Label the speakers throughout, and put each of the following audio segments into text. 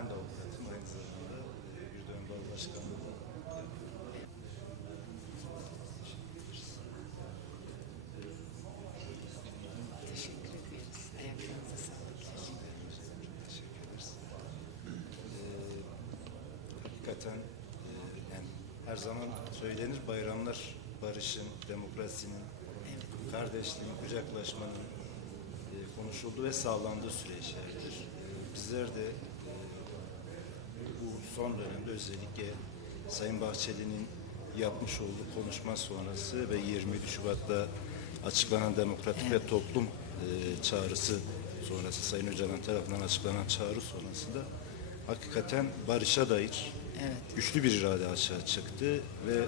Speaker 1: Ben de avukatım. Aynı zamanda e, bir dönem baro başkanlığı da hakikaten e, yani her zaman söylenir bayramlar barışın, demokrasinin, kardeşliğin, kucaklaşmanın e, konuşulduğu ve sağlandığı süreçlerdir. E, bizler de son dönemde özellikle Sayın Bahçeli'nin yapmış olduğu konuşma sonrası ve 27 Şubat'ta açıklanan demokratik ve toplum e, çağrısı sonrası Sayın Öcalan tarafından açıklanan çağrı sonrasında hakikaten barışa dair
Speaker 2: Evet.
Speaker 1: güçlü bir irade açığa çıktı ve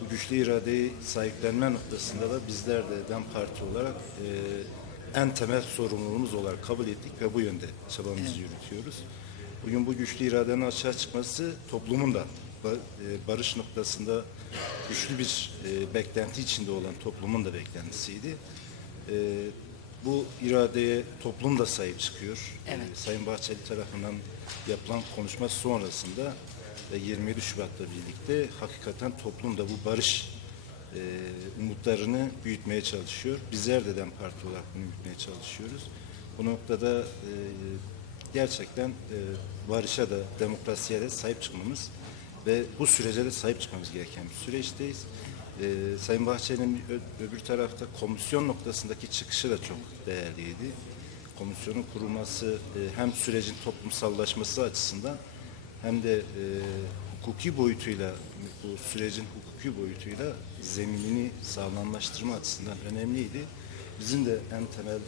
Speaker 1: bu güçlü iradeyi sahiplenme noktasında da bizler de DEM Parti olarak e, en temel sorumluluğumuz olarak kabul ettik ve bu yönde çabamızı yürütüyoruz. Bugün bu güçlü iradenin açığa çıkması toplumun da e, barış noktasında güçlü bir e, beklenti içinde olan toplumun da beklentisiydi. E, bu iradeye toplum da sahip çıkıyor.
Speaker 2: Evet.
Speaker 1: Sayın Bahçeli tarafından yapılan konuşma sonrasında ve 27 Şubat'la birlikte hakikaten toplum da bu barış e, umutlarını büyütmeye çalışıyor. Bizler de DEM Parti olarak bunu büyütmeye çalışıyoruz. Bu noktada e, gerçekten e, barışa da demokrasiye de sahip çıkmamız ve bu sürece de sahip çıkmamız gereken bir süreçteyiz. E, Sayın Bahçeli'nin öbür tarafta komisyon noktasındaki çıkışı da çok değerliydi. Komisyonun kurulması e, hem sürecin toplumsallaşması açısından hem de e, hukuki boyutuyla bu sürecin hukuki boyutuyla zeminini sağlamlaştırma açısından önemliydi. Bizim de en temel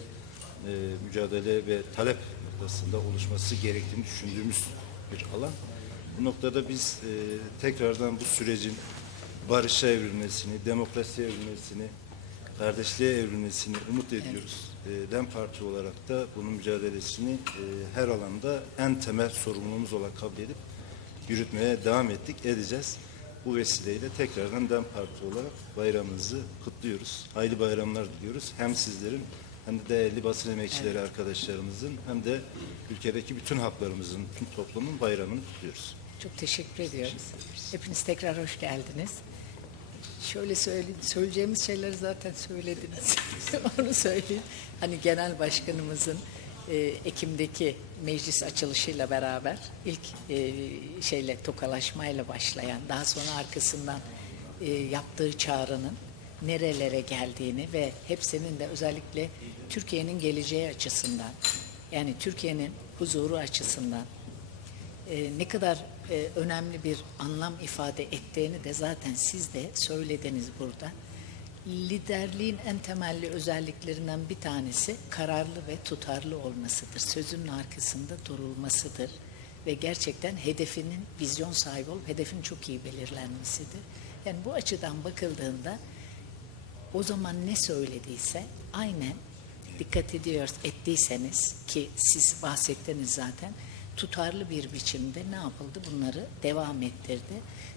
Speaker 1: e, mücadele ve talep noktasında oluşması gerektiğini düşündüğümüz bir alan. Bu noktada biz e, tekrardan bu sürecin barışa evrilmesini, demokrasiye evrilmesini, kardeşliğe evrilmesini umut ediyoruz. E, DEM Parti olarak da bunun mücadelesini e, her alanda en temel sorumluluğumuz olarak kabul edip yürütmeye devam ettik, edeceğiz. Bu vesileyle tekrardan DEM Parti olarak bayramınızı kutluyoruz. Hayırlı bayramlar diliyoruz. Hem sizlerin hem de değerli basın emekçileri arkadaşlarımızın hem de ülkedeki bütün halklarımızın, bütün toplumun bayramını kutluyoruz.
Speaker 2: Çok teşekkür ediyoruz. Hepiniz tekrar hoş geldiniz. Şöyle söyleyeyim, söyleyeceğimiz şeyleri zaten söylediniz. Onu söyleyeyim. Hani genel başkanımızın e, Ekim'deki meclis açılışıyla beraber ilk e, şeyle tokalaşmayla başlayan, daha sonra arkasından e, yaptığı çağrının nerelere geldiğini ve hepsinin de özellikle Türkiye'nin geleceği açısından, yani Türkiye'nin huzuru açısından e, ne kadar e, önemli bir anlam ifade ettiğini de zaten siz de söylediniz burada. Liderliğin en temelli özelliklerinden bir tanesi kararlı ve tutarlı olmasıdır. Sözünün arkasında durulmasıdır ve gerçekten hedefinin vizyon sahibi olup hedefin çok iyi belirlenmesidir. Yani bu açıdan bakıldığında o zaman ne söylediyse aynen dikkat ediyoruz ettiyseniz ki siz bahsettiniz zaten tutarlı bir biçimde ne yapıldı bunları devam ettirdi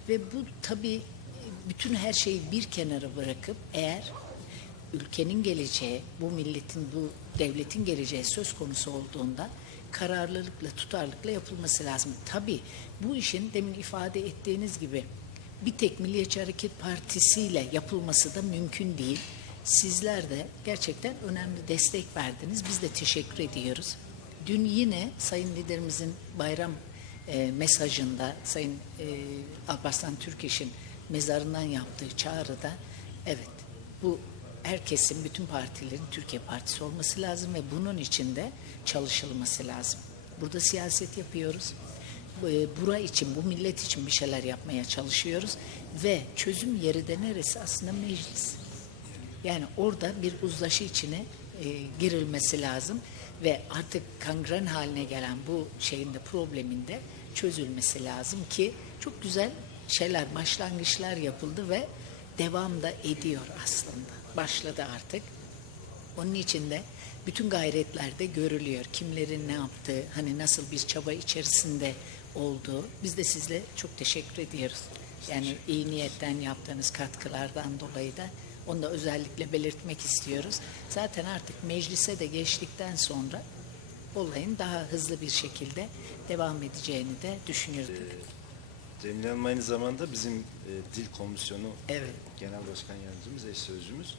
Speaker 2: ve bu tabii bütün her şeyi bir kenara bırakıp eğer ülkenin geleceği, bu milletin, bu devletin geleceği söz konusu olduğunda kararlılıkla, tutarlılıkla yapılması lazım. Tabii bu işin demin ifade ettiğiniz gibi bir tek Milliyetçi Hareket Partisi ile yapılması da mümkün değil. Sizler de gerçekten önemli destek verdiniz. Biz de teşekkür ediyoruz. Dün yine Sayın Liderimizin bayram e, mesajında Sayın e, Alparslan Türkeş'in mezarından yaptığı çağrıda evet bu herkesin, bütün partilerin Türkiye Partisi olması lazım ve bunun için de çalışılması lazım. Burada siyaset yapıyoruz. Bu- Bura için, bu millet için bir şeyler yapmaya çalışıyoruz ve çözüm yeri de neresi? Aslında meclis. Yani orada bir uzlaşı içine e, girilmesi lazım ve artık kangren haline gelen bu şeyin de problemin de çözülmesi lazım ki çok güzel şeyler, başlangıçlar yapıldı ve devam da ediyor aslında. Başladı artık. Onun için de bütün gayretlerde görülüyor. Kimlerin ne yaptığı, hani nasıl bir çaba içerisinde olduğu. Biz de sizle çok teşekkür ediyoruz. Yani iyi niyetten yaptığınız katkılardan dolayı da onu da özellikle belirtmek istiyoruz. Zaten artık meclise de geçtikten sonra olayın daha hızlı bir şekilde devam edeceğini de düşünürdük.
Speaker 1: Cemile Hanım aynı zamanda bizim e, dil komisyonu
Speaker 2: Evet.
Speaker 1: genel başkan yardımcımız, eş sözcümüz.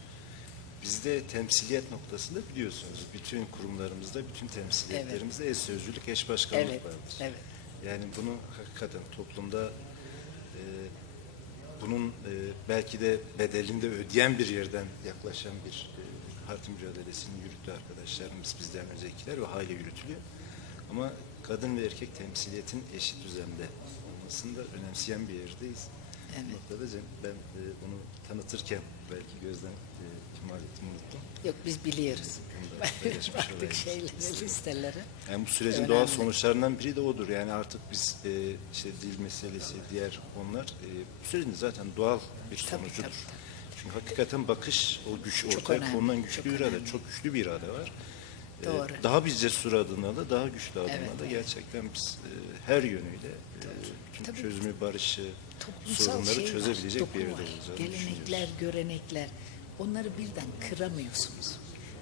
Speaker 1: Bizde temsiliyet noktasında biliyorsunuz bütün kurumlarımızda, bütün temsiliyetlerimizde eş sözcülük, eş başkanlık
Speaker 2: Evet,
Speaker 1: vardır.
Speaker 2: evet.
Speaker 1: Yani bunu hakikaten toplumda e, bunun e, belki de bedelini de ödeyen bir yerden yaklaşan bir e, parti mücadelesini yürüttü arkadaşlarımız bizden öncekiler ve hala yürütülüyor. Ama kadın ve erkek temsiliyetin eşit düzende olmasını da önemseyen bir yerdeyiz.
Speaker 2: Evet.
Speaker 1: Noktada Cem, ben e, bunu tanıtırken belki gözden e, ihmal ettim, unuttum.
Speaker 2: Yok biz biliyoruz.
Speaker 1: Bunu da paylaşmış
Speaker 2: Baktık
Speaker 1: olayım.
Speaker 2: şeylere, listelere.
Speaker 1: Yani bu sürecin
Speaker 2: Önemli.
Speaker 1: doğal sonuçlarından biri de odur. Yani artık biz e, işte dil meselesi, diğer konular e, bu sürecin zaten doğal bir
Speaker 2: Tabii,
Speaker 1: sonucudur.
Speaker 2: tabii,
Speaker 1: Çünkü hakikaten bakış, o güç
Speaker 2: Çok
Speaker 1: ortaya
Speaker 2: önemli,
Speaker 1: konulan
Speaker 2: çok
Speaker 1: güçlü irade,
Speaker 2: önemli.
Speaker 1: çok güçlü bir irade var. E,
Speaker 2: Doğru.
Speaker 1: daha bir cesur adımla da, daha güçlü adımla
Speaker 2: Evet,
Speaker 1: da
Speaker 2: evet.
Speaker 1: gerçekten biz e, her yönüyle e, bütün
Speaker 2: Tabii.
Speaker 1: çözümü, barışı,
Speaker 2: Toplumsal
Speaker 1: sorunları
Speaker 2: şey var,
Speaker 1: çözebilecek
Speaker 2: doku
Speaker 1: bir yerde
Speaker 2: var.
Speaker 1: olacağını
Speaker 2: Gelenekler, görenekler onları birden kıramıyorsunuz.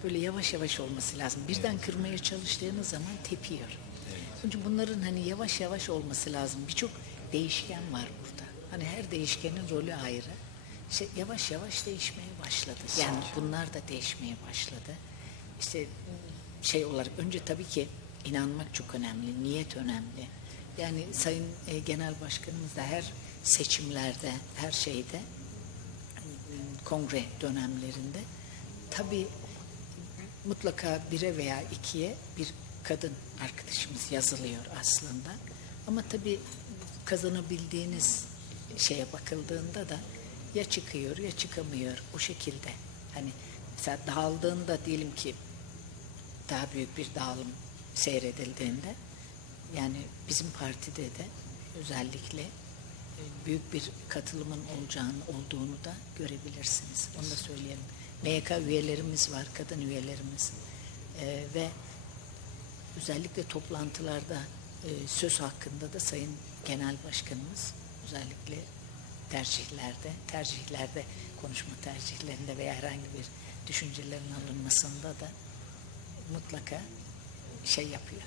Speaker 2: Böyle yavaş yavaş olması lazım. Birden kırmaya çalıştığınız zaman tepiyor. Onun için bunların hani yavaş yavaş olması lazım. Birçok değişken var burada. Hani her değişkenin rolü ayrı. İşte yavaş yavaş değişmeye başladı. Yani bunlar da değişmeye başladı. İşte şey olarak önce tabii ki inanmak çok önemli, niyet önemli. Yani Sayın e, Genel Başkanımız da her seçimlerde, her şeyde kongre dönemlerinde tabii mutlaka bire veya ikiye bir kadın arkadaşımız yazılıyor aslında. Ama tabii kazanabildiğiniz şeye bakıldığında da ya çıkıyor ya çıkamıyor o şekilde. Hani mesela dağıldığında diyelim ki daha büyük bir dağılım seyredildiğinde yani bizim partide de özellikle e, büyük bir katılımın olacağını olduğunu da görebilirsiniz. Onu da söyleyelim. MYK üyelerimiz var, kadın üyelerimiz E, ve özellikle toplantılarda e, söz hakkında da Sayın Genel Başkanımız özellikle tercihlerde, tercihlerde konuşma tercihlerinde veya herhangi bir düşüncelerin alınmasında da mutlaka şey yapıyor.